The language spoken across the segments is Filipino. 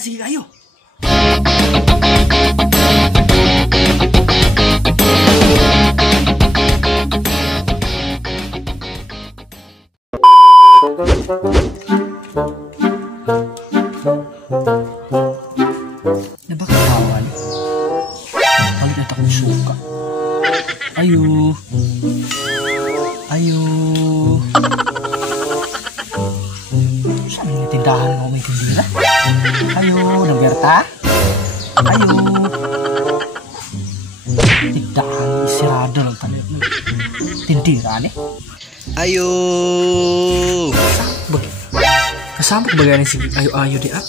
makasige kayo. Nabakatawan. Palit na takong suka. Ayo. Ayo. Saan yung tindahan mo may tindira? Ayo, Roberta. Ayo. Tindahan, isirado lang tayo. Tindira ni. Ayo. Kasama ko ba galing si ayo-ayo di ah?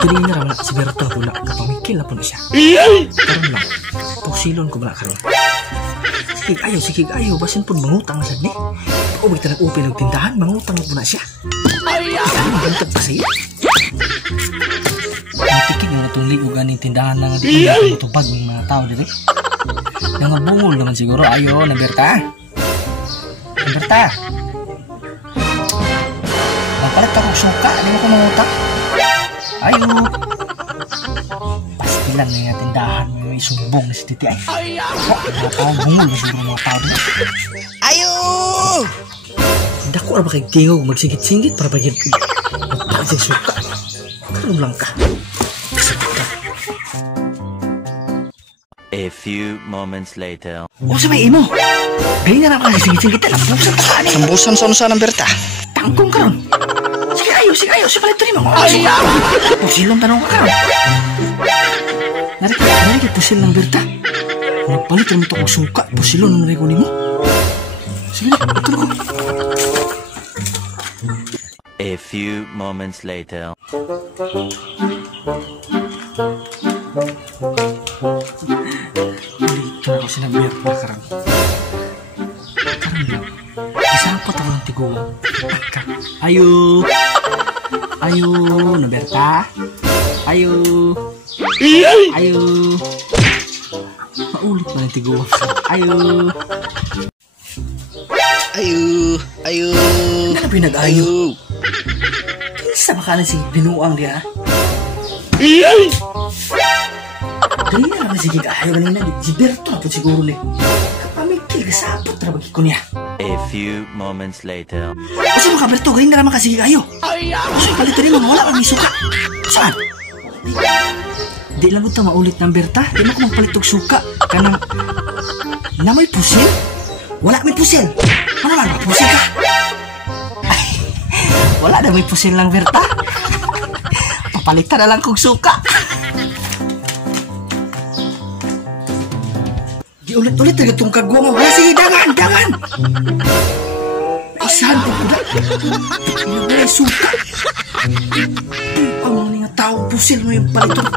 Kini na lang na si Berto po na napamikil na po na siya. Karoon lang. Pusilon ko ba na karoon? Sikig ayo. Basin po mangutang na siya ni. Pag-ubig na nag-upin ng tindahan, mangutang na po na siya. Saan magantag pa siya? Natikig na itong liugan ng tindahan na di ko matupag ng mga tao dito. Nangabungol naman siguro. Ayo, Berta. Berta. Nagpalit ako suka. Di mo ko mangutang. Ayo. Pasti lang na yung tindahan. May sumbong na si Titi ay. Mga tao bungol na siguro mga tao dito. Ayo. Dako na ba kayo tingog magsigit-singit para bagay magpalit yung suka. Karoon lang ka. A few moments later. O sabay imo. Ganyan na naman sigit-singit na. Busan pa ka. Sambusan sa ng Berta. Tangkong karon. Sige ayo. Si palit ito ni mga. Pusilong tanong ka karon. Narikit pusil ng Berta. Nagpalit naman ito kong suka. Pusilong naman ko ni mo. Sige na, ito na ko. A few moments later. Dito na ako sinabihan na karon. Karon lang. Isapat ako ng tiguan. Ayo. Ayo, Berta. Ayo. Ayo. Maulit na ng tiguan. Ayo. Ayo. Ano pinag-ayo? Kinsa makalan si binuang dia? Ganyan naman si Gigayo ganina. Si Berto na po siguro ni. Kapamigil ka sa apot na bagi ko niya. A few moments later. Kasi mga Berto, ganyan naman ka si Gigayo. Kasi palito rin mga wala kang suka. Saan? Di lang ito maulit ng Berta. Di mo ko magpalitog suka. Kanang na may pusil? Wala may pusil. Ano man, pusil ka? Ay, wala na may pusil lang, Berta. Papalitan na lang kong suka. Di ulit-ulit na itong kagwa mo. Wala, sige, dangan. Naisahan po ko na. Wala suka. Ang mga tao, pusil mo yung palitong.